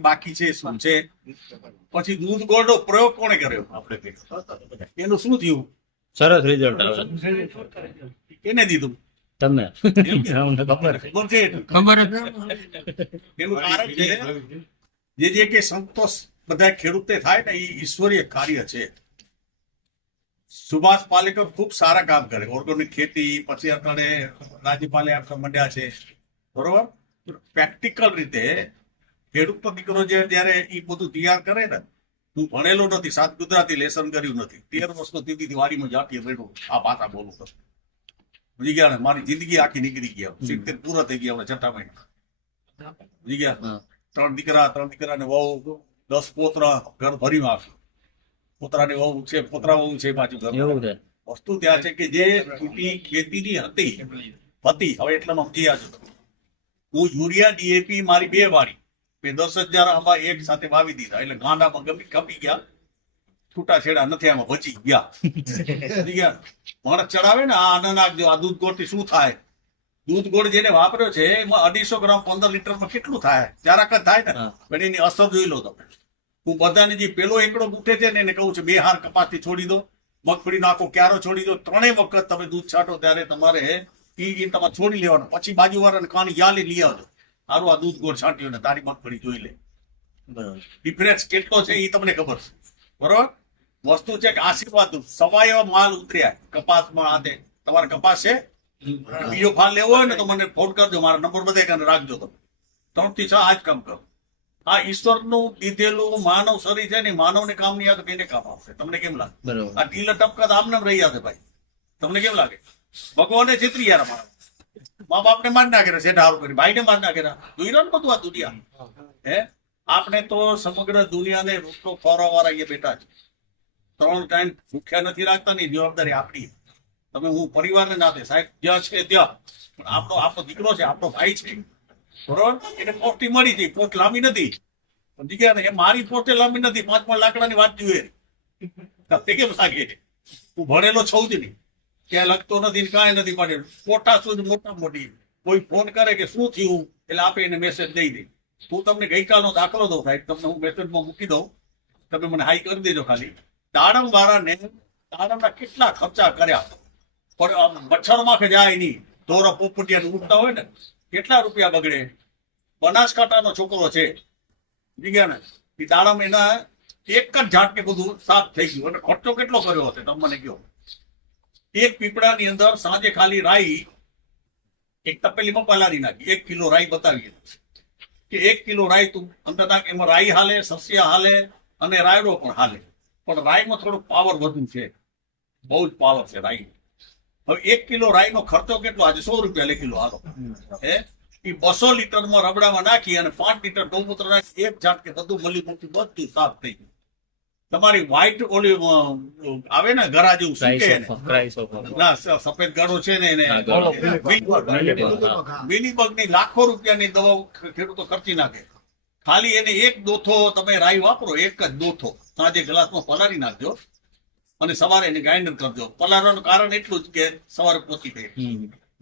બાકી છે શું છે પછી દૂધ. ગોળનો પ્રયોગ કોને કર્યો એનું શું થયું સરસ રિઝલ્ટ એને દીધું તમને ખબર ખબર એનું કારણ છે જે કે સંતોષ બધા ખેડૂતે થાય ને, એ ઈશ્વરીય કાર્ય છે. સુભાષ પાલેકર ખૂબ સારા કામ કરે. ઓર્ગોનિક ખેતી, પછી અત્યારે રાજ્યપાલે માંડ્યા છે. બરોબર? પ્રેક્ટિકલ રીતે ખેડૂતનો દીકરો જે જયારે એ બધું તૈયાર કરે ને, હું ભણેલો નથી, સાત ગુજરાતી લેસન કર્યું નથી. તેર વર્ષનો દીદી વાડીમાં જાતી રેડો આ પાછા બોલું તો સમજી ગયા મારી જિંદગી આખી નીકળી ગયા સિત્તેર પૂરા થઈ ગયા છઠ્ઠા મહિના. સમજી ગયા. ત્રણ દીકરા ત્રણ દીકરા ને વહુ દસ પોતરા ઘર ભરી નાખ્યું પોતરાની વહુ છે પોતરા વહુ છે પાછું ઘર વસ્તુ ત્યાં છે કે જે ખેતી ખેતીની હતી હતી હવે એટલે સમજી છો હું યુરિયા ડીએપી મારી બે વાળી. મેં દસ હજાર આંબા એક સાથે વાવી દીધા. એટલે ગાંડામાં ગમી કપી ગયા. છૂટા છેડા નથી આમાં બચી ગયા. ગયા? માણસ ચડાવે ને આ આનંદ નાખજો આ દૂધ ગોટી શું થાય? દૂધ ગોળ જેને વાપર્યો છે એમાં અઢીસો ગ્રામ પંદર લીટરમાં કેટલું થાય? જરાક જ થાય ને. પણ એની અસર જોઈ લો તમે. હું બધાને જે પેલો એકડો ઉઠે છે ને એને કહું છું બે હાર કપાસથી છોડી દો મગફળીનો આખો ક્યારો છોડી દો ત્રણેય વખત તમે દૂધ છાંટો ત્યારે તમારે ઈ તમારે છોડી લેવાનું. પછી બાજુવાળાને કાની યાલી લઈ આવજો. સારું આ દૂધ ગોળ છાંટ્યો ને તારી મગફળી જોઈ લે. ડિફરન્સ કેટલો છે એ તમને ખબર છે. બરોબર? વસ્તુ છે કે આશીર્વાદ સવાય માલ ઉતર્યા કપાસમાં આતે તમારે કપાસ છે? બીજો ફાલ લેવો હોય ને તો મને ફોન કરજો મારા નંબર બધે કરીને રાખજો તમે. ત્રણથી છ આજ કામ કરો. આ ઈશ્વરનું દીધેલું માનવ શરીર છે ને માનવને કામ નહીં આવે તો કેને કામ આવશે. તમને કેમ લાગે? આ ઢીલા ટપકા તો આમને આમ રહી જશે ભાઈ. તમને કેમ લાગે? ભગવાને છેતરી યાર અમારા. મા બાપને ના નાખેલા છે હારું કરી ભાઈને માર નાખેલા. જોઈ રહ્યો ને બધું આ દુનિયા. હે? આપણે તો સમગ્ર દુનિયાને રોટલો ફોરવા વાળા અહીંયા બેઠા છે. ત્રણ ટાઈમ ભૂખ્યા નથી રાખતા ની જવાબદારી આપણી તમે હું પરિવારને નાતે સાહેબ જ્યાં છે ત્યાં. પણ આપણો આપણો દીકરો છે, આપણો ભાઈ છે. બરોબર એને પોસ્ટી મળી હતી પોસ્ટ લાંબી નથી. સમજી ગયા ને એ મારી પોસ્ટે લાંબી નથી પાંચ પાંચ લાકડાની વાત જોઈએ. તે કેમ લાગે? હું ભણેલો છું જ નહીં. ક્યાં લખતો નથી કાંઈ નથી પડે મોટા સુધી મોટા મોટી. કોઈ ફોન કરે કે શું થયું, એટલે આપે એને મેસેજ દઈ દે. હું તમને ગઈકાલનો દાખલો દઉં, સાહેબ. તમને હું મેસેજમાં મૂકી દઉં. તમે મને હાઈ કરી દેજો ખાલી. દાડમ વાળાને દાડમના કેટલા ખર્ચા કર્યા? મચ્છરમાં કે જાય નહીં. દોરા પોપટિયા ઉઠતા હોય ને, કેટલા રૂપિયા બગડે? બનાસકાંઠાનો છોકરો છે. સમજી ને, એ દાડમ એના એક જ ઝાટકે બધું સાફ થઈ ગયું. અને ખર્ચો કેટલો કર્યો હશે? તમે મને કહો. એક પીપળાની અંદર સાંજે ખાલી રાઈ, એક તપેલીમાં પલાળી નાખી. એક કિલો રાઈ બતાવીએ. કે એક કિલો રાઈ તું અંદર નાખ. એમાં રાઈ હાલે, સસ્યા હાલે, અને રાયડો પણ હાલે. પણ રાઈમાં થોડુંક પાવર વધુ છે. બહુ જ પાવર છે રાઈ. હવે એક કિલો રાઈનો ખર્ચો કેટલો? આજે સો રૂપિયા લે લો હાલો. હે? એ બસો લીટરમાં રબડામાં નાખી અને પાંચ લીટર ગૌમૂત્ર નાખી એક ઝાટકે બધું મળી મૂકી બધું સાફ થઈ ગયું. તમારી વ્હાઈટ ઓલી આવે ને ગરા જેવું સૂકે ને સફેદ ગાળો છે ને એને. હા, ની લાખો રૂપિયાની દવાઓ ખેડૂતો ખર્ચી નાખે. ખાલી એને એક દોથો તમે રાઈ વાપરો એક જ દોથો. સાંજે ગ્લાસમાં પલાળી નાખજો. અને સવારે એને ગ્રાઇન્ડર કરજો પલાળવાનું કારણ એટલું જ કે સવારે પોચી જાય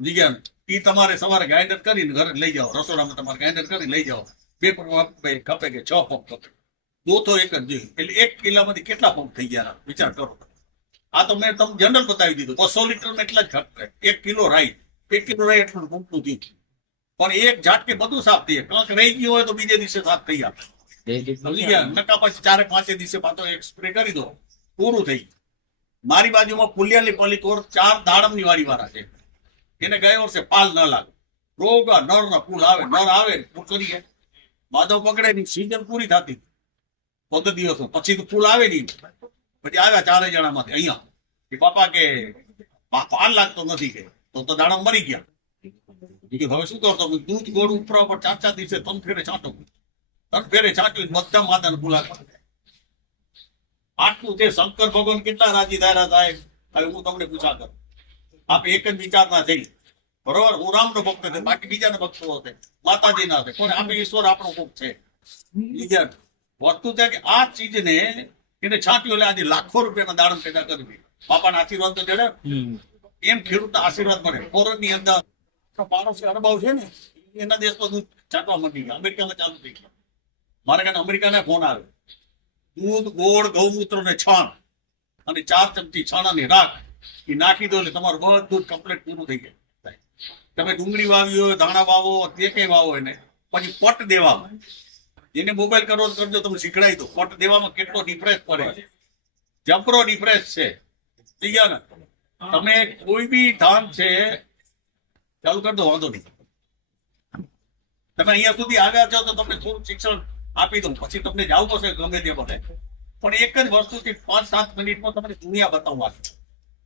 જગ્યા એ તમારે સવારે ગ્રાઇન્ડર કરીને ઘરે લઈ જાઓ. રસોડામાં તમારે ગ્રાઇન્ડર કરી લઈ જાઓ. બે પંપ ખપે કે છ પંપ ખપે. દોથો એક જ જોઈએ. એટલે એક કિલ્લામાંથી કેટલા પંપ થઈ ગયા વિચાર કરો. આ તો મેં તમને જનરલ બતાવી દીધું. બસો લીટર એટલા જ ખપે એક કિલો રાઈ. એક કિલો રાઈ એટલું પંપનું થયું. પણ એક ઝાટકે બધું સાફ થઈ જાય. કંઈક રહી ગયું હોય તો બીજે દિવસે સાફ થઈ જાય. સમજી ગયા નકા પછી ચારે પાંચે દિવસે પાછો એક સ્પ્રે કરી દો. પૂરું થઈ ગયું. મારી બાજુમાં પુલિયાની પલીકોર ચાર દાડમની વાડી વાળા છે. એને ગયા વર્ષે પાલ ન લાગે. રોગા નર ના પુલ આવે, નર આવે ફૂલ માધવ પકડે ની સીઝન પૂરી થતી. પંદર દિવસો પછી તો પુલ આવે નહીં. પછી આવ્યા ચારે જણા માંથી અહીંયા. કે બાપા કે પાલ લાગતો નથી કે, તો તો દાડમ મરી ગયા. બીજું હવે શું કરતો? દૂધ ગોળ ઉપરા ઉપર ચાચા દિવસે તન ફેરે છાંટો. તન ફેરે છાંટ્યું બધા માતાને બોલાવે. આટલું છે શંકર ભગવાન કેટલા રાજી થયા? સાહેબ હવે હું તમને પૂછા કરું. આપ એક જ વિચારના થઈ. બરોબર? હું રામનો ભક્ત છે, બાકી બીજાના ભક્તો હશે. માતાજીના હશે કોને આપણે ઈશ્વર આપણો ભક્ત છે. બીજા. વસ્તુ છે કે આ ચીજને એને છાંટ્યું એટલે આજે લાખો રૂપિયાના દાડમ પેદા કરવી બાપાના આશીર્વાદ તો જડે. એમ ખેડૂતના આશીર્વાદ મળે. ફોરનની અંદર પાડોશી અરબાવ છે ને, એના દેશમાં છાંટવા માંડી ગયા. અમેરિકામાં ચાલુ થઈ ગયા. મારે કારણે અમેરિકાના ફોન આવે દૂધ ગોળ ગૌમૂત્ર ને છાણ અને ચાર ચમચી છાણાની રાખ. એ નાખી દો એટલે તમારું બધું કમ્પ્લીટ પૂરું થઈ જાય. તમે ડુંગળી વાવી હોય, ધાણા વાવો તે કઈ વાવો એને, પછી પટ દેવામાં. જેને મોબાઈલ કરો કરજો, તમને શીખડાવી દો પટ દેવામાં કેટલો ડિપ્રેસ પડે છે? જબરો ડિપ્રેસ છે. થઈ ગયા ને? તમે કોઈ બી ધાન છે, ચાલુ કરી દો, વાંધો નહીં. તમે અહીંયા સુધી આવ્યા છો તો તમને થોડું શિક્ષણ આપી દઉં પછી તમને જવું પડશે ગમે તે બધે પણ એક જ વસ્તુથી પાંચ સાત મિનિટમાં તમને દુનિયા બતાવવા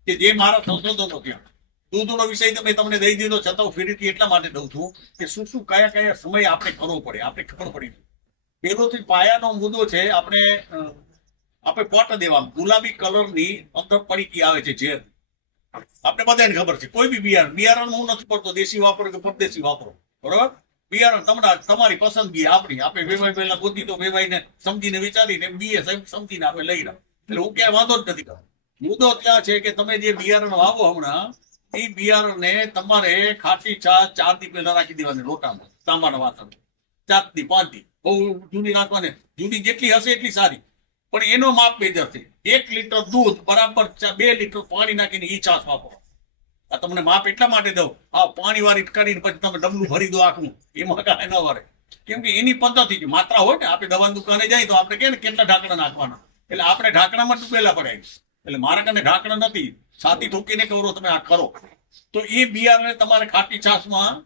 કે જે મારા સંશોધનો ત્યાં દૂધનો વિષય તમે તમને દઈ દીધો, છતાં હું ફરીથી એટલા માટે દઉં છું કે શું શું કયા કયા સમય આપણે કરવો પડે, આપણે ખબર પડી પેલોથી પાયાનો મુદ્દો છે, આપણે આપણે પોટ દેવા ગુલાબી કલરની અંદર પડીકી આવે છે ઝેર. આપણે બધાને ખબર છે. કોઈ બી બિયારણ. બિયારણ હું નથી પડતો. દેશી વાપરો કે પરદેશી વાપરો. બરોબર? બિયારણ તમારા તમારી પસંદગી આપણી. આપણે વેવાઈ પહેલા ગોતી તો વેવાઈને સમજીને વિચારીને બીએ સમજીને આપણે લઈ રહ્યા. એટલે હું ક્યાંય વાંધો જ નથી મુદ્દો ત્યાં છે કે તમે જે બિયારણ વાવો હમણાં, એ બિયારણને તમારે ખાટી ચા ચારથી પહેલા રાખી દેવાની લોટામાં તાંબાના વાસણ ચારથી પાંચ દી બહુ જૂની રાખવાની. જૂની જેટલી હશે એટલી સારી. પણ એનો માપ મેજર છે. એક લીટર દૂધ બરાબર બે લીટર પાણી નાખીને ઈ છાશ વાપરો. આ તમને માપ એટલા માટે દઉં. આ પાણી વાળી કરીને પછી તમે ડબલું ભરી દો આખું. એમાં કાંઈ ન વરે. કેમ કે એની પદ્ધતિ છે. માત્રા હોય ને, આપણે દવાની દુકાને જાય તો આપણે કે કેટલા ઢાંકણા નાખવાના? એટલે આપણે ઢાંકણામાં ડૂબેલા પડે એટલે મારા કને ઢાંકણા નથી. છાતી ઠોકીને કરો તમે આ કરો. તો એ બિયારણને તમારે ખાટી છાશમાં,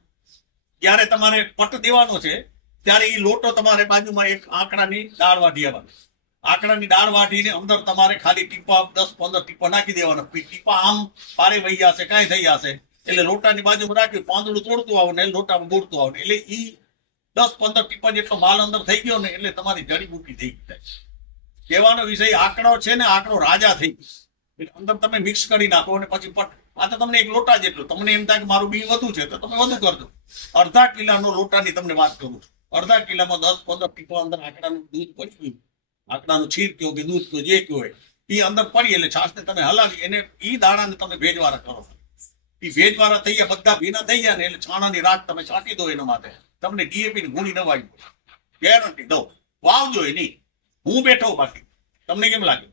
જ્યારે તમારે પટ દેવાનો છે, ત્યારે એ લોટો તમારે બાજુમાં એક આંકડાની દાળ વાઢી આવવાની. આંકડાની દાળ વાટીને અંદર તમારે ખાલી ટીપા દસ, પંદર ટીપા નાખી દેવાના. ટીપા આમ પારે વહી જશે, કાંઈ થઈ જશે. એટલે લોટાની બાજુમાં રાખ્યું, પાંદડું તોડતું આવો ને લોટામાં બોળતું આવો એટલે એ દસ, પંદર ટીપા જેટલો માલ અંદર થઈ ગયો ને એટલે તમારી જડીબુટી થઈ જાય. કહેવાનો વિષય આંકડો છે ને આંકડો રાજા થઈ એટલે અંદર તમે મિક્સ કરી નાખો અને પછી પટ આ તો તમને એક લોટા જેટલો. તમને એમ થાય કે મારું બી વધુ છે, તો તમે વધુ કરજો. અડધા કિલાનો લોટાની તમને વાત કરું છું. અડધા કિલામાં દસ, પંદર ટીપા અંદર આંકડાનું દૂધ પડી આંકડાનું છીર કયો કે દૂધ કયો, જે કયો એ અંદર પડી એટલે છાશને તમે હલાવી, એને એ દાણાને તમે ભેજવાળા કરો. એ ભેજવાળા થઈ ગયા, બધા ભીના થઈ ગયા ને એટલે છાણાની રાખ તમે છાંટી દો એના માટે. તમને ડીએપી ની ગુણી ન વાવી ગેરંટી દો. વાવજો એ નહીં. હું બેઠો બાકી. તમને કેમ લાગે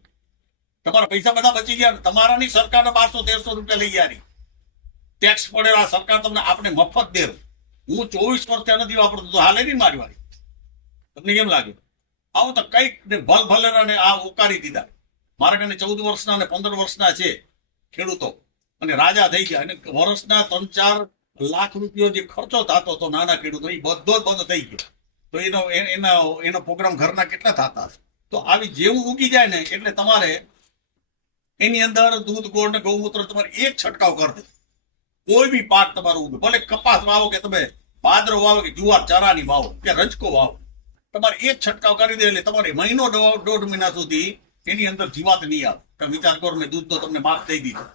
તમારા પૈસા બધા બચી ગયા ને તમારા નહીં, સરકારને બારસો, તેરસો રૂપિયા લઈ ગયા ટેક્સ પડેલા સરકાર તમને આપણે મફત દે. હું ચોવીસ વર્ષથી નથી વાપરતો હાલે નહીં મારી વાળી. તમને કેમ લાગે આવું તો કંઈક ને ભલ ભલેરાને આ ઉકારી દીધા. મારા કને ચૌદ વર્ષના અને પંદર વર્ષના છે ખેડૂતો. અને રાજા થઈ ગયા. અને વર્ષના ત્રણ ચાર લાખ રૂપિયો જે ખર્ચો થતો હતો નાના ખેડૂતો, એ બધો જ બંધ થઈ ગયો. તો એનો એના એનો પ્રોગ્રામ ઘરના કેટલા થતા તો આવી જેવું ઉગી જાય ને, એટલે તમારે એની અંદર દૂધ, ગોળ ને ગૌમૂત્ર તમારે એક છંટકાવ કરી દે કોઈ બી પાક તમારું ભલે કપાસ વાવો કે તમે, બાજરો વાવો કે જુવાર ચરાની વાવો કે રંજકો વાવો. તમારે એક છંટકાવ કરી દે એટલે તમારે મહિનો દોઢ મહિના સુધી એની અંદર જીવાત નહીં આવે. તમે વિચાર કરો મેં દૂધ તો તમને માફ દઈ દીધું.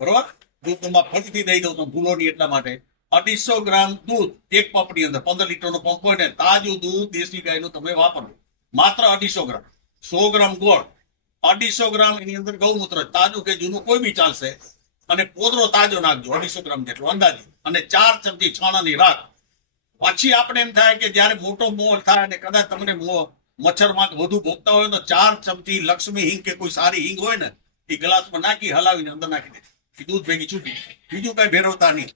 બરોબર? દૂધ તમારે ફરીથી દઈ દઉં તો ભૂલો નહીં એટલા માટે. અઢીસો ગ્રામ દૂધ એક પંપની અંદર, પંદર લીટરનો પંપ હોય ને, તાજું દૂધ દેશી ગાયનું તમે વાપરો. માત્ર અઢીસો ગ્રામ. સો ગ્રામ ગોળ. અઢીસો ગ્રામ એની અંદર ગૌમૂત્ર, તાજું કે જૂનું કોઈ બી ચાલશે. અને પોદરો તાજો નાખજો, અઢીસો ગ્રામ જેટલો અંદાજે. અને ચાર ચમચી છાણાની રાખ. પછી આપણે એમ થાય કે જ્યારે મોટો મોહ થાય અને કદાચ તમને મોહ મચ્છરમાં વધુ ભોગતા હોય તો ચાર ચમચી લક્ષ્મી હિંગ કે કોઈ સારી હિંગ હોય ને, એ ગ્લાસમાં નાખી, હલાવીને અંદર નાખી દે. દૂધ ભેગી છૂટી બીજું કઈ ભેરવતા નહીં.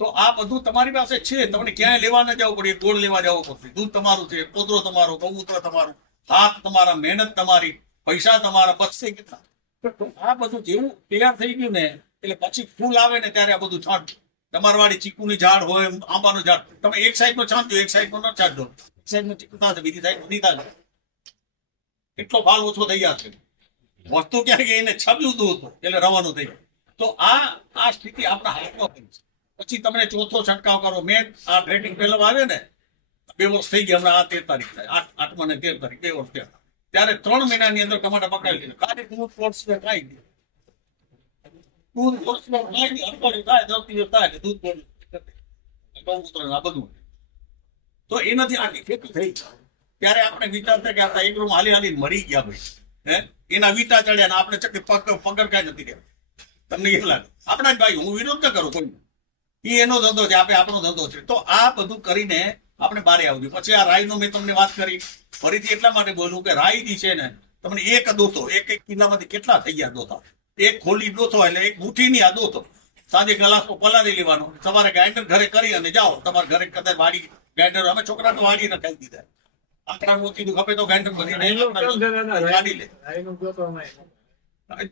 તો આ બધું તમારી પાસે છે. તમને ક્યાંય લેવા ન જવું પડે ગોળ લેવા જવું પડશે. દૂધ તમારું છે પોતરો તમારો, કબૂતર તમારું, હાથ તમારા, મહેનત તમારી, પૈસા તમારા, બચશે કેટલા? આ બધું જેવું તૈયાર થઈ ગયું ને, એટલે પછી ફૂલ આવે ને ત્યારે આ બધું છાંટજો. તમારી વાળી ચીકુની ઝાડ હોય, આંબાનું ઝાડ. તમે એક સાઈડ નો છાંટજો, એક સાઈડ નો ન છાંટજો. એક સાઈડ નો ચીકુ થશે બીજી સાઈડ નહીં થશે એટલો ભાવ ઓછો થઈ જશે વસ્તુ ક્યાં ગઈ એને છબ્યું દૂધ એટલે રવાનું થઈ તો આ આ સ્થિતિ આપણા હાથમાં થઈ છે. પછી તમને ચોથો છંટકાવ કરો. મેં આ ટ્રેનિંગ પહેલો આવે ને, બે વર્ષ થઈ ગયા, હમણાં આ તેર તારીખ થાય. આઠ આઠમા ને તેર તારીખ, બે વર્ષ ત્યારે ત્રણ મહિનાની અંદર ટમાટા પકડાવી લીધું. ખાઈ ગયું દૂધ કોર્સ ખાઈ ગયું અઠવાડિયું થાય દસ દિવસ થાય એટલે દૂધ ને તો એનાથી આખી ખેતી થઈ ત્યારે આપણે વિચારતા કે આ એક હાલી હાલી મરી ગયા ભાઈ. હે? એના વીટા ચડ્યા ને આપણે ચક્કી પગ પગડ કાંઈ નથી રહ્યા. તમને કેમ લાગે? આપણા જ ભાઈ હું વિરોધ ન કરું કોઈ એ એનો ધંધો છે આપણે આપણો ધંધો છે. તો આ બધું કરીને આપણે બારે આવ્યું પછી આ રાઈનો મેં તમને વાત કરી. ફરીથી એટલા માટે બોલું કે રાઈ થી છે ને, તમને એક દોતો એક એક કિલ્લામાંથી કેટલા થઈ ગયા દોથા એક ખોલી દોથો એટલે એક મુઠ્ઠીની આ દોથો સાંજે ગ્લાસમાં પલાળી લેવાનો. તમારે ગ્રાઇન્ડર ઘરે કરી અને જાઓ. તમારે ઘરે કદાચ વાડી ગ્રાઇન્ડર અમે છોકરા તો વાડીને ખાઈ દીધા. આકરા મોતી નું ખપે તો ગ્રાઇન્ડર કરીને કાઢી લે.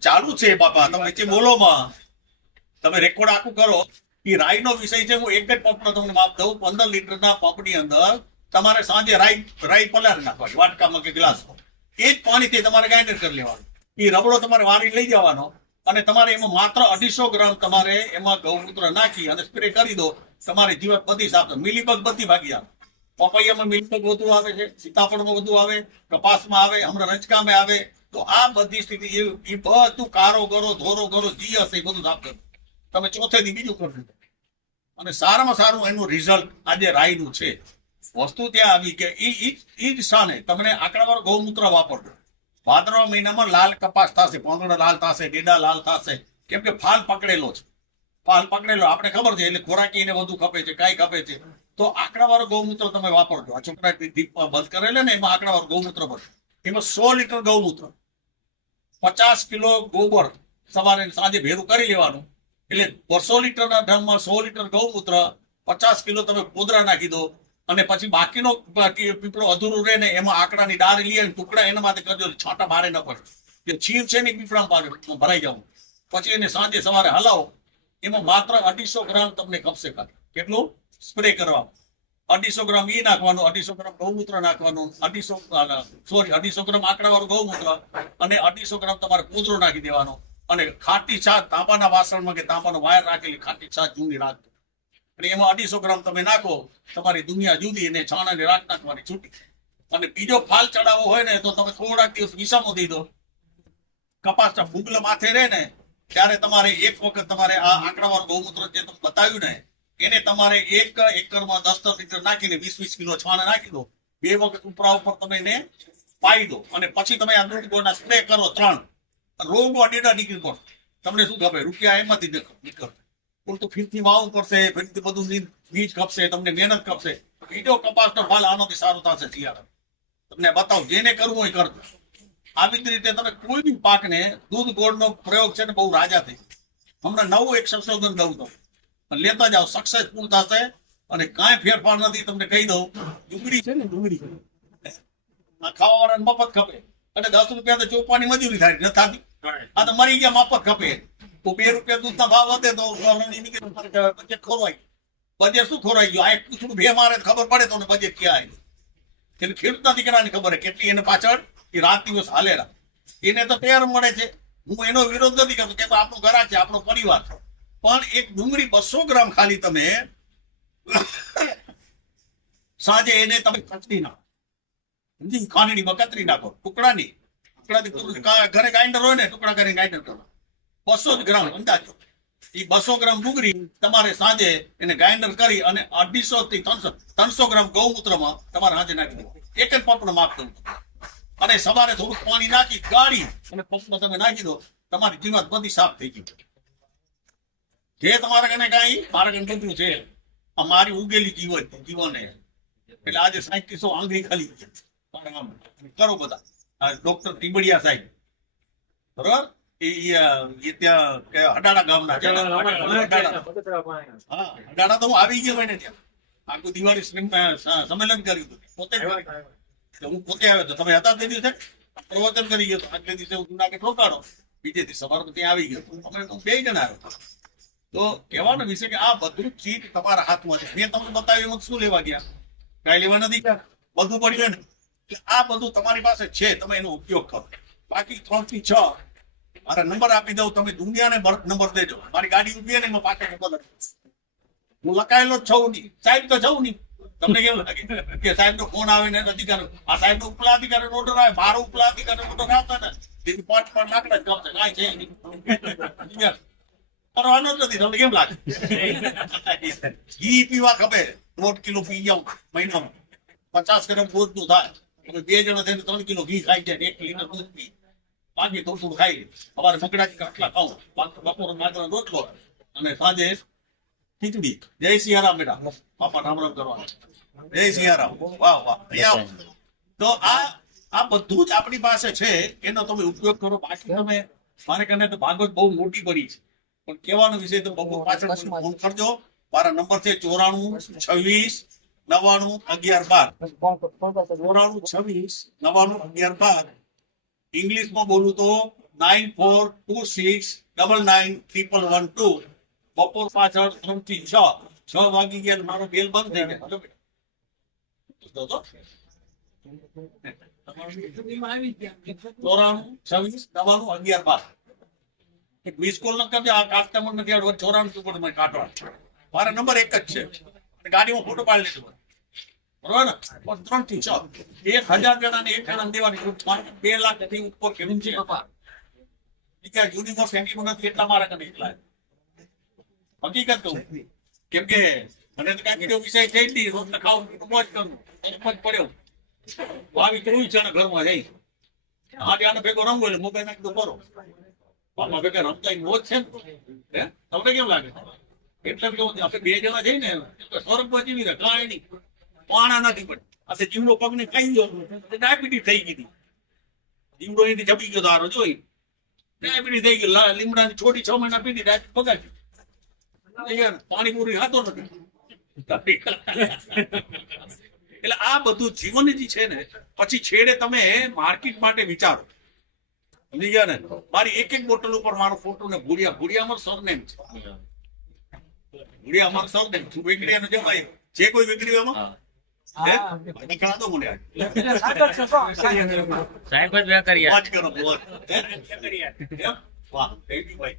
ચાલુ છે બાપા. તમે જે બોલો માં. તમે રેકોર્ડ આખું કરો. એ રાઈ નો વિષય છે. હું એક જ પંપનો તમને માપ દઉં. પંદર લીટર ના પંપની અંદર તમારે સાંજે રાઈ રાઈ પલાળી નાખવાની. વાટકામાં કે ગ્લાસમાં. એ જ પાણીથી તમારે ગ્રાઇન્ડર કરી લેવાનું. એ રબડો તમારે વારી લઈ જવાનો અને તમારે એમાં માત્ર અઢીસો ગ્રામ તમારે એમાં ગૌમૂત્ર નાખી અને સ્પ્રે કરી દો, તમારી જીવન બધી સાફ મિલીબગ બધી ભાગી આવે. પપૈયામાં મિલીબગ વધુ આવે છે, સીતાફળમાં વધુ આવે, કપાસમાં આવે, હમણાં રંચકામાં આવે. તો આ બધી સ્થિતિ એ બધું કારો કરો ધોરો કરો જી હશે એ બધું સાફ કરો તમે ચોથેથી બીજું કરજો અને સારામાં સારું એનું રિઝલ્ટ આજે રાયનું છે. વસ્તુ ત્યાં આવી કે એ જ સ્થાને તમને આંકડાવાળો ગૌમૂત્ર વાપરજો. ભાદરવા મહિનામાં લાલ કપાસ થશે પોંદડા લાલ થશે, ડેડા લાલ થશે. કેમ કે ફાલ પકડેલો છે. ફાલ પકડેલો, આપણે ખબર છે, એટલે ખોરાકી એને વધુ ખપે છે, કાંઈ ખપે છે. તો આંકડાવાળો ગૌમૂત્ર તમે વાપરજો. આ છોકરા દીપ બંધ કરેલા ને, એમાં આંકડાવાળો ગૌમૂત્ર ભરજો એમાં સો લીટર ગૌમૂત્ર. પચાસ કિલો ગોબર સવારે સાંજે ભેરું કરી લેવાનું. એટલે બસો લીટરના ડ્રમમાં સો લીટર ગૌમૂત્ર, પચાસ કિલો તમે પોદરા નાખી દો. અને પછી બાકીનો પીપળો અધૂરું રહે ને એમાં આંકડાની ડાળ લઈએ ટુકડા એના માટે કરજો છાંટા મારે ન પડે. કે છીર છે ને પાછળ ભરાઈ જવું પછી એને સાંજે સવારે હલાવો. એમાં માત્ર અઢીસો ગ્રામ તમને કપશે ખાલી કેટલું? સ્પ્રે કરવા. અઢીસો ગ્રામ ઈ નાખવાનું, અઢીસો ગ્રામ ગૌમૂત્ર નાખવાનું, અઢીસો સોરી, અઢીસો ગ્રામ આંકડાવાળું ગૌમૂત્ર અને અઢીસો ગ્રામ તમારે કૂતરો નાખી દેવાનો. અને ખાટી છાશ, તાંબાના વાસણમાં કે તાંબાનો વાયર રાખેલી ખાટી છાશ જૂની રાખજો. અને એમાં અઢીસો ગ્રામ તમે નાખો, તમારી દુનિયા જુદી અને છાણાની રાખ નાખવાની છૂટી અને બીજો ફાલ ચડાવવો હોય ને, તો તમે થોડાક દિવસ વિસામો દઈ દો કપાસના માથે રહે ને, ત્યારે તમારે એક વખત તમારે આ આંકડાવાર ગૌમૂત્ર જે તમે બતાવ્યું ને, એને તમારે એક એકરમાં દસ દસ લીટર નાખીને વીસ વીસ કિલો છાણ નાખી દો. બે વખત ઉપરા ઉપર તમે એને પાઈ દો. અને પછી તમે આ દૂધ ગોળના સ્પ્રે કરો ત્રણ. રોગો અડેડા નીકળી પડશે તમને શું ખબર? રૂપિયા એમાંથી નીકળ- નીકળશે. ઉલટું ફીરથી વાવું પડશે ફીરથી બધું બીજ કપશે, તમને મહેનત કપશે. બીજો કપાસનો ફાલ આનાથી સારો થશે, શિયાળો. તમને બતાવું, જેને કરવું હોય કરજો. આવી જ રીતે તમે કોઈ બી પાકને દૂધ ગોળનો પ્રયોગ છે ને બહુ રાજા થઈ હમણાં નવું એક સંશોધન દઉં તો. લેતા જાઓ સક્સેસફુલ થશે અને કાંઈ ફેરફાર નથી, તમને કહી દઉં, ડુંગળી છે ને, ડુંગળી. આ ખાવાવાળાને મફત ખપે. અને દસ રૂપિયા તો ચોપાની મજૂરી થાય, નથી આ તો મરી ગયા, મફત ખપે. તો બે રૂપિયા દૂધના ભાવ વધે તો બજેટ ખોરવાય બજેટ શું ખોરવાઈ ગયું? આ પૂછડું ભે મારે ખબર પડે તો બજેટ ક્યાં આવ્યું એટલે ખેડૂતના દીકરાની ખબર કેટલી એને પાછળ? એ રાત દિવસ હાલેલા એને તો તૈયાર મળે છે. હું એનો વિરોધ નથી કરતો કે આપણું ઘરા છે, આપણો પરિવાર છે. પણ એક ડુંગળી બસો ગ્રામ ખાલી તમે સાંજે એને તમે કચરી નાખો. સમજી? કાનડીમાં કતરી નાખો. ટુકડાની. ટુકડાથી ઘરે ગ્રાઇન્ડર હોય ને, ટુકડા કરીને ગ્રાઇન્ડર કરો. બસો ગ્રામ, અંદાજો. એ બસો ગ્રામ ડુંગળી તમારે સાંજે એને ગ્રાઇન્ડર કરી અને અઢીસો થી ત્રણસો ત્રણસો ગ્રામ ગૌમૂત્રમાં તમારે સાંજે નાખી દેવું એક જ પંપનો માપ કરવું અને સવારે થોડુંક પાણી નાખી, ગાળી અને પંપમાં તમે નાખી દો, તમારી જીવાત બધી સાફ થઈ ગઈ. જે તમારા કને કાંઈ, મારા કને બધું છે મારી ઉગેલી જીવન જીવન. એટલે આજે સાયન્ટિસ્ટો આંગળી ખાલી. કરો બધા. ડોક્ટર ટીબડિયા સાહેબ. બરોબર? ત્યાં હડાડા ગામના છે. ને? હડાડા. હા હડાડા તો હું આવી ગયો ને ત્યાં. આખું દિવાળી સંમેલન કર્યું હતું. પોતે જ કર્યું. તો હું પોતે આવ્યો હતો તમે હતા તે દિવસે? પ્રવચન કરી ગયો આગલે દિવસે હું જુનાગઢ રોકાણો બીજે દિવસે સવારમાં ત્યાં આવી ગયો. અમે બે જણા આવ્યો તો કહેવાનો વિષય કે આ બધું ચીજ તમારા હાથમાં છે. મેં તમને બતાવ્યું એમાં શું લેવા ગયા? કાંઈ લેવા નથી? બધું પડ્યું ને આ બધું તમારી પાસે છે. તમે એનો ઉપયોગ કરો. બાકી ત્રણથી છ મારા નંબર આપી દઉં, તમે દુનિયાને નંબર દેજો. મારી ગાડી ઊભી ને એમાં પાછળ નંબર હું લખાયેલો જ નહીં. સાહેબ તો છું નહીં. તમને કેવું લાગે? કે સાહેબ નો ફોન આવે ને અધિકારી. આ સાહેબ નો ઉપલા અધિકારી ઓર્ડર આવે, મારો ઉપલા અધિકારી ઓર્ડર આવતા ને તેથી પાંચ પાંચ લાકડા જ ગમશે કાંઈ છે નહીં. કરવાનો જ નથી. તમને કેમ લાગે? ઘી પીવા ખપે દોઢ કિલો પી જાઉં મહિનામાં. પચાસ ગ્રામ દૂધનું થાય. તમે બે જણા થઈને ત્રણ કિલો ઘી ખાઈ જાય એક લીટર દૂધ પી. બાકી થોડું ખાઈ અમારે મકડાની કાટલા ખાવ. બપોર માત્ર રોટલો અને સાંજે ખીચડી. જય સિંહારામ બેટા. પાપા રામ રામ કરવાના. જય સિંહારામ વાહ વાહ. તો આ આ બધું જ આપણી પાસે છે. એનો તમે ઉપયોગ કરો. બાકી તમે મારે કને તો ભાગવત બહુ મોટી પડી છે. પણ કહેવાનો વિષય તો બહુ પાછળ ફોન કરજો. મારા નંબર છે ચોરાણું છવ્વીસ નવાણું અગિયાર બાર. ચોરાણું છવ્વીસ નવાણું અગિયાર બાર. ઇંગ્લિશમાં બોલું તો nine four two six double nine triple one two બપોર પાછળ ત્રણથી છ. છ વાગી ગયા મારો બેલ બંધ થઈ ગયા. ચોરાણું, છવ્વીસ નવાણું અગિયાર, બાર. એક મિસ કોલ ન કરજો, આ કાઢતા નથી આવડતું. ચોરાણું ઉપર મને કાઢવા મારા નંબર એક જ છે. ગાડીમાં ફોટો પાડી લીધો બરોબર પણ ત્રણથી છ? ઘરમાં ભેગો રમવો એટલે મોબાઈલ નાખી દો કરો. પાપા ભેગા રમતા મોજ છે તમને કેમ લાગે? એટલે આપણે બે જણા જઈને સ્વર્ગમાં જીવી રહ્યા. કાંઈ નહીં. પાણા નથી પડે. આપણે જીવડો પગને ખાઈ ગયો. ડાયાબિટીસ થઈ ગઈ જીવડો એથી જપી ગયો તારો, જોઈ. ડાયાબિટીસ થઈ ગયો. લીમડા છોટી છ મહિના પીધી ડાયાબિટીસ પગાડી પાણીપુરી ખાતો નથી. એટલે આ બધું જીવન જે છે ને, પછી છેડે તમે માર્કેટ માટે વિચારો. સમજી ગયા ને? મારી એક એક બોટલ ઉપર મારો ફોટો ને ભૂડિયા ભૂડિયા અમારું સરનેમ છે. ભૂડિયા અમારું સરનેમ જે ભાઈ, જે કોઈ વેકડી એમાં? હે? નીકળા દો મને આજ. સાહેબ જ વેકરિયા મોજ કરો, મોજ. હે? એમ? વાહ, thank you ભાઈ.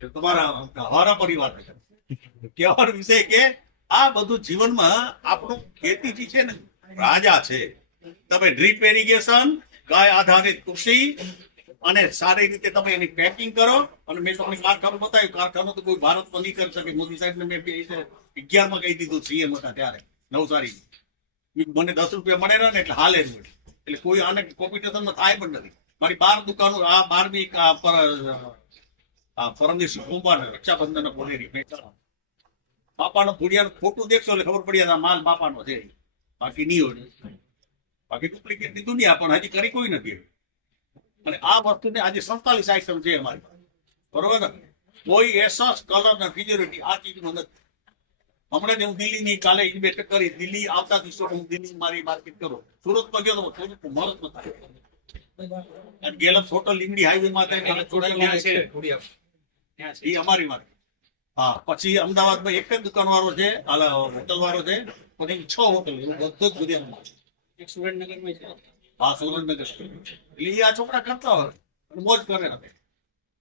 એ તમારા હવારા પરિવાર કહેવાનો વિષય કે આ બધું જીવનમાં આપણું ખેતી છે ને રાજા છે તમે ડ્રીપ એરિગેશન ગાય આધારિત કૃષિ અને સારી રીતે તમે એની પેકિંગ કરો અને મેં તમને કારખાનું બતાવ્યું કારખાનું તો કોઈ ભારતમાં નહીં કરી શકે મોદી સાહેબને મેં અગિયારમાં કહી દીધું સીએમ હતા ત્યારે નવસારી મને દસ રૂપિયા મળે ને એટલે હાલે જ મળે એટલે કોઈ આને કોમ્પિટિશનમાં થાય પણ નથી. મારી બાર દુકાનો, આ બારમી આ પર, આ પરમ દિવસે રક્ષાબંધન બોલેરી. બાપાનો ભૂડિયાનું ખોટું દેખશો એટલે ખબર પડી માલ બાપાનો છે. બાકી નહીં હોય. બાકી ડુપ્લિકેટ દુનિયા પણ હજી કરી કોઈ નથી. અને આ વસ્તુને આજે સંતાલીસ આઈટમ છે બરોબર? કોઈ એસસ કલર ને ફિજોરિટી આ ચીજમાં નથી. હમણાં જ હું દિલ્હીની કાલે ઇન્વેસ્ટ કરી દિલ્હી આવતા દિવસો હું દિલ્હી મારી માર્કેટ કરો? સુરતમાં ગયો તો સુરત મરત ન થાય અને ગેલમ હોટલ લીમડી હાઈવે માં થાય એ અમારી માર્કેટ. હા પછી અમદાવાદમાં એક જ દુકાન વાળો છે હોટલ વાળો છે પછી છ હોટલ એવું બધું જ દુનિયામાં છે. હા સુરેન્દ્રનગર એટલે એ આ છોકરા કરતા હોય મોજ કરે છે.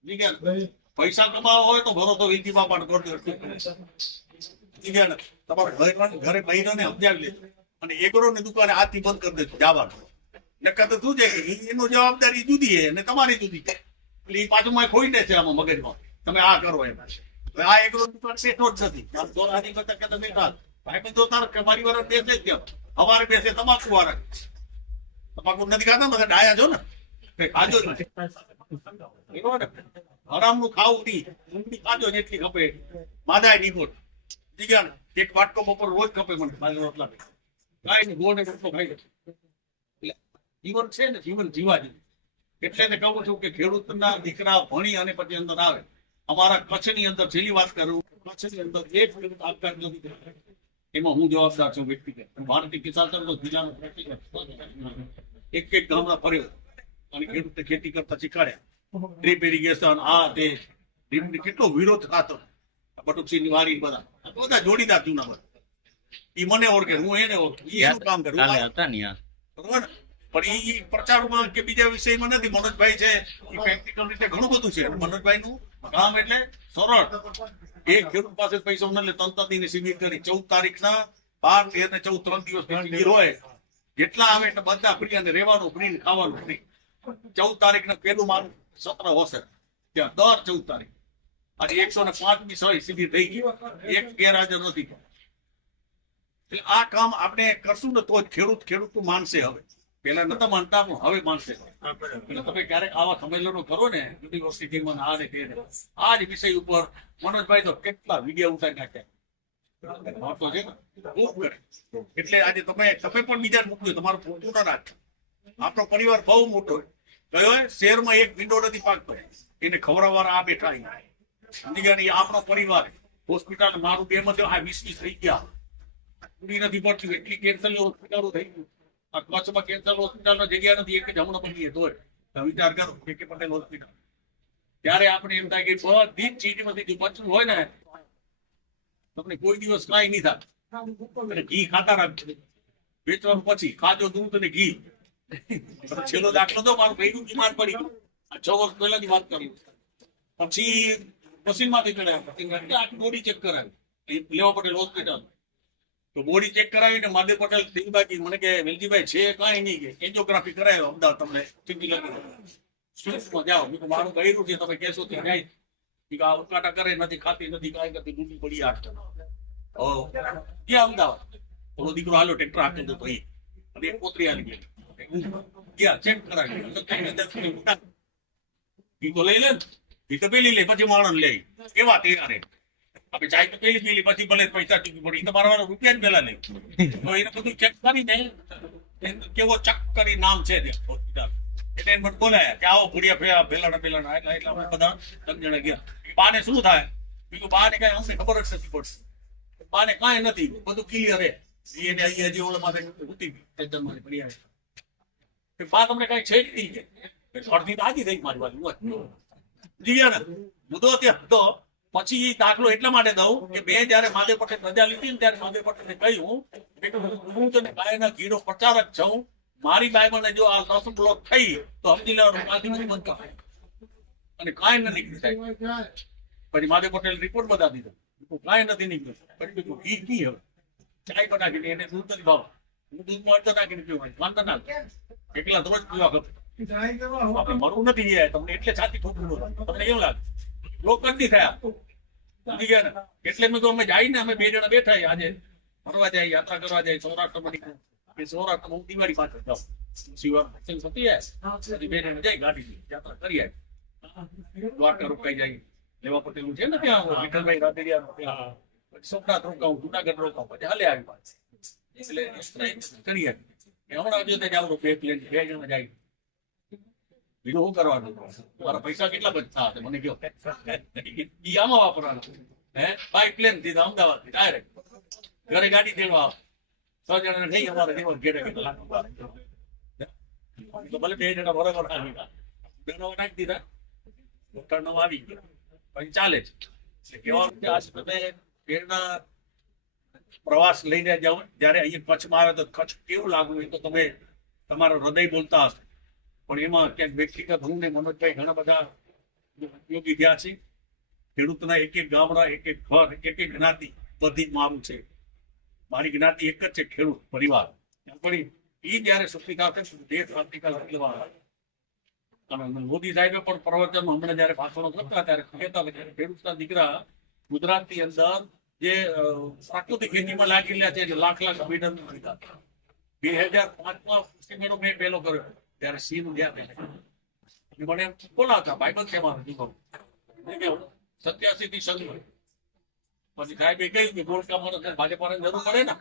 ને? પૈસા કમાવા હોય તો ભરો તો વિધિ પણ કરજો જવાબદારી જુદી અને તમારી જુદી છે. એટલે એ પાછું માં ખોઈ છે આમાં મગજમાં. તમે આ કરો એમ. આ એગ્રો દુકાન સેટો જ નથી. ભાઈ બંધો તાર મારી વાર બેસે જ કેમ? અમારે બેસે, તમાકુ વાર. તમાકુ નથી ખાતા? બધા ડાયા છો ને? તે ખાજો. બરોબર ને? ખાવું નહીં. ખાજો જેટલી ખપે. માદાય નહીં વાત કરું, કચ્છની અંદર. એમાં હું જવાબદાર છું વ્યક્તિગત. ભારતીય કિસાન સંઘનો જિલ્લાનો. એક એક ગામના ફર્યો અને ખેડૂતે ખેતી કરતા શીખવાડ્યા ડ્રીપ ઇરિગેશન આ તે. કેટલો વિરોધ થતો. બટુકસિંહ વારી બધા. બધા જોડીદાર જૂના બધા. ઈ મને ઓળખે હું એને ઓળખું. ઈ કામ કરું? હતા ને યાર. બરોબર પણ ઈ પ્રચારમાં કે બીજા વિષયમાં નથી મનોજભાઈ છે ઈ પ્રેક્ટિકલ રીતે ઘણું બધું છે. મનોજભાઈ નું કામ એટલે સરળ. એક ખેડૂત પાસે પૈસા ન લે દિને શિબિર કરી. ચૌદ તારીખના બાર તેર ને ચૌદ ત્રણ દિવસ શિબિર હોય જેટલા આવે એટલે બધા ફ્રી અને રહેવાનું ફ્રી ખાવાનું ફ્રી. ચૌદ તારીખ ને પેલું મારું સત્ર હશે. ત્યાં દર ચૌદ તારીખ. અને એકસો ને પાંચમી સોય સીધી થઈ ગઈ. એક ગેરહાજર નથી. એટલે આ કામ આપણે કરશું ને તો ખેડૂત ખેડૂત માનશે હવે. પેલા નતા માનતા, પણ હવે માનશે. તમે ક્યારેક આવા સંમેલનો કરો ને, યુનિવર્સિટીમાં આ ને તે આ જ વિષય ઉપર મનોજભાઈ તો કેટલા વીડિયો ઉતારી નાખ્યા. એટલે આજે તમે તમે પણ બીજા મૂકજો તમારું પોતાના ના આપણો પરિવાર બહુ મોટો કયો શહેરમાં એક વિન્ડો નથી પાકતો એને ખવડાવવા આ બેઠા ગયા આપણો પરિવાર હોસ્પિટલ મારું બે માં આ વીસ થઈ ગયા. પૂરી નથી પડતી, એટલી કેન્સલ હોસ્પિટલો થઈ ગયું આ કચ્છમાં કેન્સલ હોસ્પિટલનો જગ્યા નથી, એક જ હમણાં બની તો વિચાર કરો, કે કે પટેલ હોસ્પિટલ. ત્યારે આપણે એમ થાય કે બધી જ ચીજમાંથી જો બચવું હોય ને, તમને કોઈ દિવસ કાંઈ નહીં થાય. ઘી ખાતા રાખજો. વેચવાનું પછી ખાજો, દૂધ અને ઘી. છેલ્લો દાખલો તો મારું ભેગું બીમાર પડી. છ વર્ષ પહેલાની વાત કરું. પછી મશીનમાંથી આખી બોડી ચેક કરાવી. લેવા પટેલ હોસ્પિટલ તો બોડી ચેક કરાવીને માધવ પટેલ દિલબાજી મને કે, વેલજીભાઈ, છે કાંઈ નહીં કે. એન્જિયોગ્રાફી કરાયો અમદાવાદ તમને. લગી સ્વિફ્ટમાં જાઓ. મેં મારું ગયેલું છે. તમે કહેશો ત્યાં જાય. નથી ખાતી, નથી ડૂબી પડી આ ઓ, ક્યાં અમદાવાદ? થોડો દીકરો હાલો ટ્રેક્ટર હાંકતો તો એ અને એક પોતરી ગયા ચેક કરાવી. તો લઈ લે. તો પેલી લે, પછી માણસ લે. કેવા તૈયાર શું થાય? બીજું બાને કઈ અમને ખબર જ નથી પડશે બાને કાંઈ નથી, બધું ક્લિયર હે એને અહીંયા બા તમને કઈ છે જ નહીં અડધી મારી બાજુ ને મુદ્દો ત્યાં હતો. પછી ઈ દાખલો એટલા માટે દઉં કે બે જયારે માધવ પટેલ રજા લીધી ને ત્યારે માધવ પટેલે કહ્યું કે હું તને ગાયના ઘીનો પ્રચારક છું. મારી બાઈબલને જો આ દસ બ્લોક થઈ તો સમજી લેવાનું માધ્યમ હું બંધ થાય અને કાંઈ નથી નીકળી સાહેબ. પછી માધવ પટેલ રિપોર્ટ બધા દીધો. કાંઈ નથી નીકળ્યું. પછી ઘી ઘી હવે. ચાય બનાવીને એને દૂધ નથી ભાવ હું દૂધ મળતો નાખીને ભાઈ વાંધો ના એકલા રોજ પીવા આપણે મરવું નથી એટલે છાતી ઠોકવું તમને થયા. સમજી ગયા ને? એટલે અમે અમે બે જણા બેઠા આજે. ફરવા જાય, યાત્રા કરવા જાય, સૌરાષ્ટ્રમાં નીકળું હું દિવાળી પાછળ જાઉં. જાય. બે જણા જાય ગાડી યાત્રા કરી આવી રોકાઈ જાય. લેવા પટેલું છે ને ત્યાં વિઠ્ઠલભાઈ સોમનાથ રોકાવું, જુનાગઢ રોકાવું, પછી હાલે આવી પાછી. એટલે કરી આવી હમણાં જો જાવ બે પ્લેન બે જણા જાય. બીજું શું કરવાનું મારા પૈસા કેટલા બચતા હતા મને કહો. ઈ આમાં હે? બાઇક પ્લેન દીધા અમદાવાદ ડાયરેક્ટ ઘરે ગાડી દેવા આવો. છ જણા નહીં, અમારે જીવન ઘેરે તો ભલે બે જણા બરોબર આવી ગયા. નાખી દીધા. મોટા નવા આવી ગયા. પછી ચાલે છે. એટલે આજ તમે પ્રવાસ લઈને જાઓ. જ્યારે અહીંયા કચ્છમાં આવે તો કચ્છ કેવું લાગુ એ તો તમે તમારા હૃદય બોલતા હશે. પણ એમાં ક્યાંક વ્યક્તિગત હું ને મનોજભાઈ ઘણા બધા ઉપયોગી થયા છે. ખેડૂતના એક એક ગામડા, એક એક ઘર, એક એક જ્ઞાતિ બધી મારું છે. મારી જ્ઞાતિ એક જ છે, ખેડૂત પરિવાર. પણ એ જયારે સુખી થશે દેશ બદલવા અને મોદી સાહેબે પણ પ્રવચનમાં હમણાં જયારે ભાષણો કરતા, ત્યારે કહેતા હતા કે ખેડૂતના દીકરા ગુજરાતની અંદર જે પ્રાકૃતિક ખેતીમાં લાગેલા છે, જે લાખ લાખ અભિનંદન લીધા બે હજાર પાંચમાં સિમેન્ટનો મેં પહેલો કર્યો. ત્યારે સિંહ ગયા હતા? મને બોલાવતા બાઇબલ મારો દીકરો સત્યાસી થી શરૂ પછી સાહેબે કહ્યું કે ગોળકા મને ભાજપાને જરૂર પડે ને?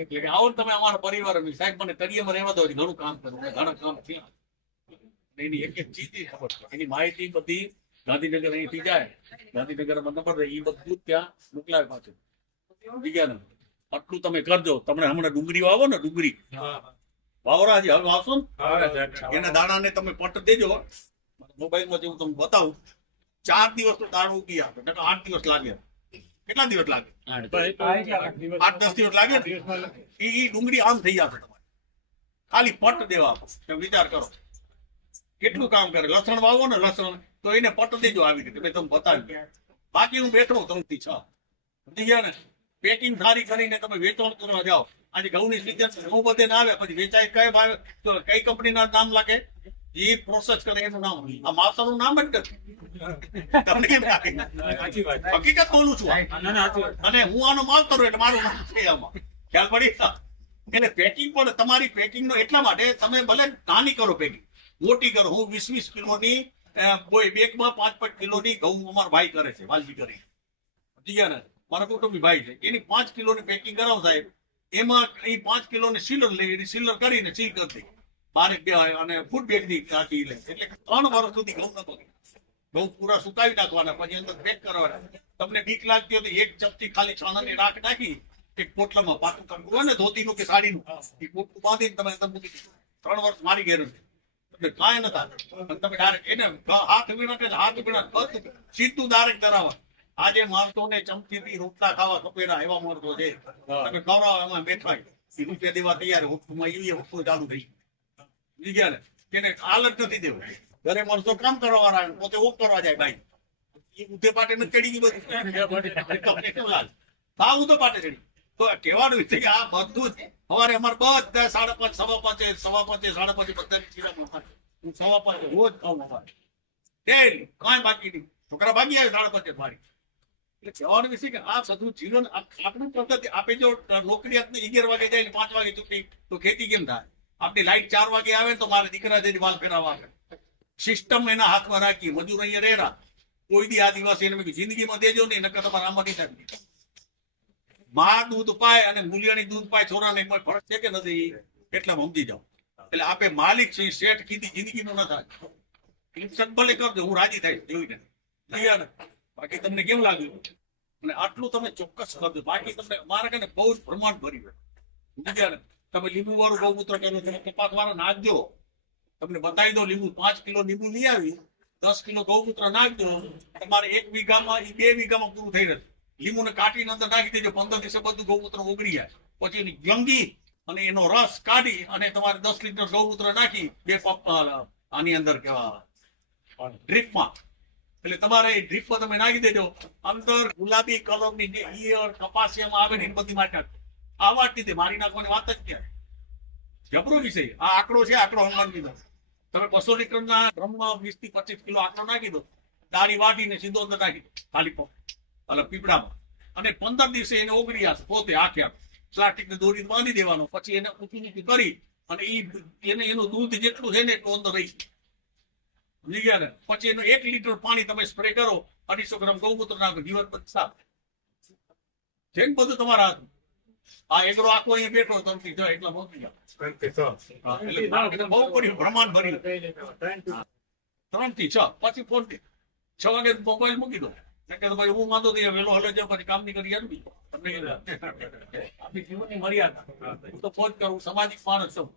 એટલે કે આવો તમે અમારા પરિવાર સાહેબ, મને તળિયેમાં રહેવા દો ઘણું કામ કરું ઘણા કામ થયા. એની એક એક ચીજ એની માહિતી બધી ગાંધીનગર અહીંથી જાય. ગાંધીનગરમાં નંબર રહે, એ બધું ત્યાં મોકલાવે પાછું. બીજા ને આટલું તમે કરજો, તમને હમણાં ડુંગળી વાવો ને, ડુંગળી. વાવરાજી હવે વાવશો ને? એના દાણાને તમે પટ દેજો. મોબાઈલમાં જેવું તમને બતાવું. ચાર દિવસ તો દાણો ઉગી આપે નકર આઠ દિવસ લાગે. કેટલા દિવસ લાગે? આઠ દસ દિવસ લાગે ને? ઈ ડુંગળી આમ થઈ જશે તમારે. ખાલી પટ દેવા તમે વિચાર કરો. કેટલું કામ કરે? લસણ વાવો ને લસણ. તો એને પટ દેજો આવી રીતે. તમે તમને બતાવી બાકી હું બેઠો થી છ. સમજી ગયા ને? પેકિંગ સારી કરીને તમે વેચાણ કરવા જાઓ. આજે ઘઉંની સીઝન ઘઉં બધે ના આવે પછી વેચાય કઈ ભાવે તો કઈ કંપનીના નામ લાગે? એ પ્રોસેસ કરે એનું નામ. આ માવતરનું નામ જ નથી. તમને કેમ લાગે? હકીકત બોલું છું. અને હું આનો માવતર એટલે મારું નામ છે આમાં. ખ્યાલ પડી એટલે પેકિંગ પણ તમારી પેકિંગ નો એટલા માટે તમે ભલે નાની કરો પેકિંગ મોટી કરો. હું વીસ વીસ કિલોની ની કોઈ બેગમાં પાંચ પાંચ કિલોની ઘઉં અમારા ભાઈ કરે છે વાલજી કરી સમજી ગયા ને? મારા કુટુંબી ભાઈ છે. એની પાંચ કિલોની પેકિંગ કરાવો સાહેબ. એમાં એ પાંચ કિલોની સીલર લઈ એની સીલર કરીને સીલ કરી દે. બારે અને ફૂડ બેગની કાઢી લે. એટલે ત્રણ વર્ષ સુધી ઘઉં નતો ઘઉં પૂરા સુકાવી નાખવાના, પછી અંદર પેક કરવાના. તમને બીક લાગતી હોય તો એક ચપટી ખાલી છાણાની રાખ નાખી, એક પોટલામાં પાટું કરવું હોય ને ધોતીનું કે સાડીનું, એ પોટલું બાંધીને તમે અંદર મૂકી ત્રણ વર્ષ મારી ગેરંટી. એટલે કાંઈ નતા તમે ડાયરેક્ટ એને હાથ વીણા હાથ વીણા સીધું ડાયરેક્ટ ધરાવવા આજે માણસોને ચમચીથી રોટલા ખાવા ખપેરા એવા માણસો છે. તમે ખવડાવો એમાં બેઠા રૂપિયા દેવા તૈયાર હોટલુમાં એવી હોટલું ચાલુ થઈ. ગયા ને તેને હાલત નથી દેવું. ઘરે માણસો કામ કરવા વાળા પોતે ઓફ કરવા જાય ભાઈ એ ઉધે પાટે ને ચડી બધું? હા ઉધો પાટે ચડી. તો કહેવાનું છે કે આ બધું જ સવારે અમારે બધા સાડા પાંચ સવા પાંચે સવા પાંચે સાડા પાંચે બધા ચીરામાં હું સવા પાંચે રોજ ખાઉં અમારે. ડેલી કાંઈ બાકી નહીં. છોકરા ભાગી આવે સાડા પાંચે મારી. એટલે વિશે કે આ બધું જીવન આપણું પદ્ધતિ આપે જો નોકરી આપને અગિયાર વાગે જાય ને પાંચ વાગે છૂટી તો ખેતી કેમ થાય? આપણી લાઈટ ચાર વાગે આવે તો મારે દીકરા જઈને વાલ ફેરાવા સિસ્ટમ એના હાથમાં રાખી મજૂર અહીંયા રહેરા કોઈ બી આદિવાસી એને જિંદગીમાં દેજો નહીં, નકર તમારે આમાં નહીં થાય. માં દૂધ પાય અને મૂલ્યની દૂધ પાય, છોરાને કોઈ ફરક છે કે નથી? એટલા સમજી જાઓ. એટલે આપે માલિક છે, શેઠ કીધી, જિંદગીનો ન થાય. ભલે કરજો, હું રાજી થાય જોઈને. તૈયાર? બાકી તમને કેમ લાગ્યું? અને આટલું તમે ચોક્કસ કરજો બાકી તમને મારા કને બહુ જ પ્રમાણ ભર્યું બીજા તમે લીંબુ વાળું ગૌમૂત્ર કે તમે કપાસ વાળો નાખજો તમને બતાવી દો લીંબુ પાંચ કિલો લીંબુ લઈ આવી, દસ કિલો ગૌમૂત્ર નાખજો તમારે એક વીઘામાં બે વીઘામાં પૂરું થઈ રહેશે લીંબુને કાઢીને અંદર નાખી દેજો, પંદર દિવસે બધું ગૌમૂત્ર ઉગડી જાય. પછી એની ગંગી અને એનો રસ કાઢી અને તમારે દસ લીટર ગૌમૂત્ર નાખી, બે આની અંદર કેવા, ડ્રીપમાં એટલે તમારે એ ડ્રીપમાં તમે નાખી દેજો. અંદર ગુલાબી કલરની જે ઈયર કપાસિયામાં આવે ને બધી માટે આ વાત નથી મારી નાખવાની વાત જ ક્યાં? જબરો વિષય આ આંકડો છે, આંકડો હનુમાન કીધો તમે બસો લીટરના ડ્રમમાં વીસથી પચીસ કિલો આંકડો નાખી દો. દાળી વાટીને સીધો અંદર નાખી દો. ખાલી પગ. એટલે પીપળામાં. અને પંદર દિવસે એને ઓગળી આવશે પોતે આખે પ્લાસ્ટિક ને દોરી બાંધી દેવાનો. પછી એને ઊંચી નીચી કરી અને એ એને એનું દૂધ જેટલું છે ને એટલું અંદર રહી સમજી ગયા ને પછી એનું એક લીટર પાણી તમે સ્પ્રે કરો અઢીસો ગ્રામ ગૌમૂત્ર નાખો જીવન સાફ છે ને બધું તમારા હાથમાં. આ એકડો આખો અહીંયા બેઠો તમે જો એટલા મોકલી એટલે બહુ પડ્યું બ્રહ્માંડ ભર્યું ત્રણથી છ પછી ફોનથી છ વાગે મોબાઈલ મૂકી દો. મેં ભાઈ હું માંદો થઈ વેલો હલે જાઉં પછી કામ નહીં કરી આવી તમને આપણી જીવનની મર્યાદા. હું તો ફોન કરું સામાજિક માણસ છું.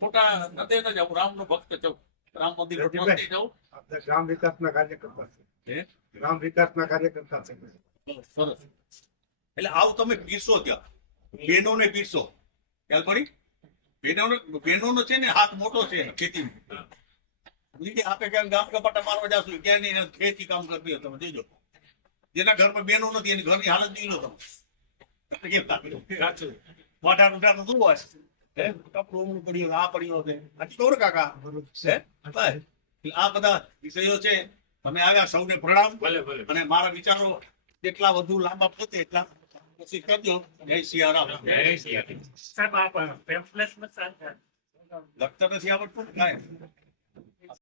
ખોટા નદે ન જાઉં રામનો ભક્ત છું. રામ મંદિર આપણે ગ્રામ વિકાસના કાર્યકર્તા છે? ગ્રામ વિકાસના કાર્યકર્તા છે. સરસ. એટલે આવું તમે પીરસો ત્યાં. બહેનોને પીરસો. ખ્યાલ પડી? બહેનોને બહેનોનો છે ને હાથ મોટો છે ખેતી બીજી આપે ક્યાંક ગામ કપાટા મારવા જાશું ક્યાં નહીં ખેતી કામ કરવી તમે દેજો. જેના ઘરમાં બેનો નથી એની ઘરની હાલત દીધો તમે? વાટા ઉઠા શું હોય? હે? કપડું ઓમણું પડ્યું આ પડ્યું કાકા? બધા વિષયો છે. તમે આવ્યા સૌને પ્રણામ. અને મારા વિચારો જેટલા વધુ લાંબા પોતે એટલા કોશિશ કરજો. જય સિયારામ સાહેબ આપ પેમ્ફલેટમાં સાહેબ. લખતા નથી આવડતું? કાંઈ.